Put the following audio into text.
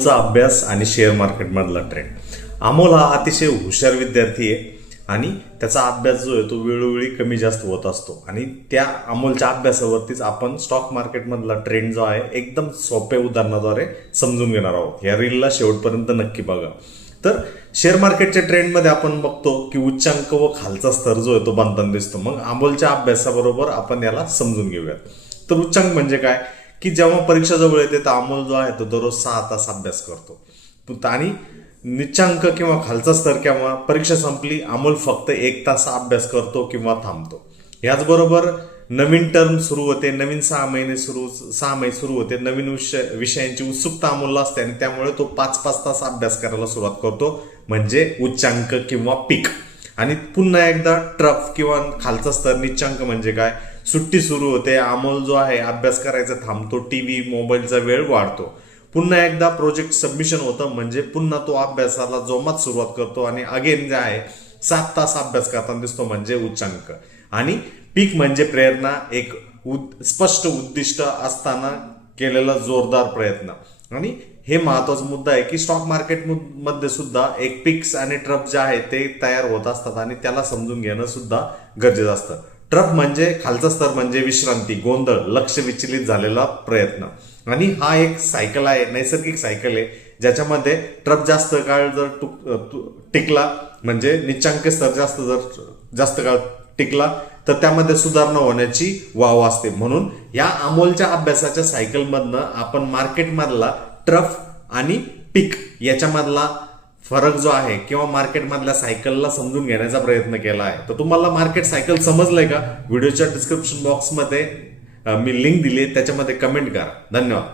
चा अभ्यास आणि शेअर मार्केट मधला ट्रेंड. अमोल हा अतिशय हुशार विद्यार्थी आहे आणि त्याचा अभ्यास जो आहे तो वेळोवेळी कमी जास्त होत असतो आणि त्या अमोलच्या अभ्यासावरतीच आपण स्टॉक मार्केट मधला ट्रेंड जो आहे एकदम सोप्या उदाहरणाद्वारे समजून घेणार आहोत. या रीलला शेवटपर्यंत नक्की बघा. तर शेअर मार्केटच्या ट्रेंडमध्ये आपण बघतो की उच्चांक व खालचा स्तर जो आहे तो बनताना दिसतो. मग अमोलच्या अभ्यासाबरोबर आपण याला समजून घेऊयात. तर उच्चांक म्हणजे काय की जेव्हा परीक्षा जवळ येते तर अमोल जो आहे तो दररोज 6 तास अभ्यास करतो आणि निच्चांक किंवा खालचा स्तर किंवा परीक्षा संपली अमोल फक्त 1 तास अभ्यास करतो किंवा थांबतो. याचबरोबर नवीन टर्म सुरू होते, नवीन 6 महिने सुरू होते, नवीन विषयांची उत्सुकता अमोलला असते आणि त्यामुळे तो 5-5 तास अभ्यास करायला सुरुवात करतो, म्हणजे उच्चांक किंवा पीक. आणि पुन्हा एकदा ट्रफ किंवा खालचा स्तर निच्चांक म्हणजे काय, सुट्टी सुरू होते, अमोल जो आहे अभ्यास करायचा थांबतो, टीव्ही मोबाईलचा वेळ वाढतो. पुन्हा एकदा प्रोजेक्ट सबमिशन होतं म्हणजे पुन्हा तो अभ्यासाला जोमात सुरुवात करतो आणि अगेन जे आहे 7 तास अभ्यास करताना दिसतो, म्हणजे उच्चांक. आणि पीक म्हणजे प्रेरणा, एक स्पष्ट उद्दिष्ट असताना केलेला जोरदार प्रयत्न. आणि हे महत्वाचा मुद्दा आहे की स्टॉक मार्केट मध्ये सुद्धा एक पिक्स आणि ट्रफ जे आहे ते तयार होत असतात आणि त्याला समजून घेणं सुद्धा गरजेचं असतं. ट्रफ म्हणजे खालचा स्तर म्हणजे विश्रांती, गोंधळ, लक्ष विचलित झालेला प्रयत्न. आणि हा एक सायकल आहे, नैसर्गिक सायकल आहे, ज्याच्यामध्ये ट्रफ जास्त काळ जर टिकला म्हणजे निच्चांक स्तर जास्त काळ टिकला तर त्यामध्ये सुधारणा होण्याची वाव असते. म्हणून या अमोलच्या अभ्यासाच्या सायकल मधनं आपण मार्केट मधला ट्रफ आणि पीक याच्यामधला फरक जो आहे किंवा मार्केट मधल्या सायकलला समजून घेण्याचा प्रयत्न केला आहे. तर तुम्हाला मार्केट सायकल समजलंय का? व्हिडिओच्या डिस्क्रिप्शन बॉक्समध्ये मी लिंक दिली, त्याच्यामध्ये कमेंट करा. धन्यवाद.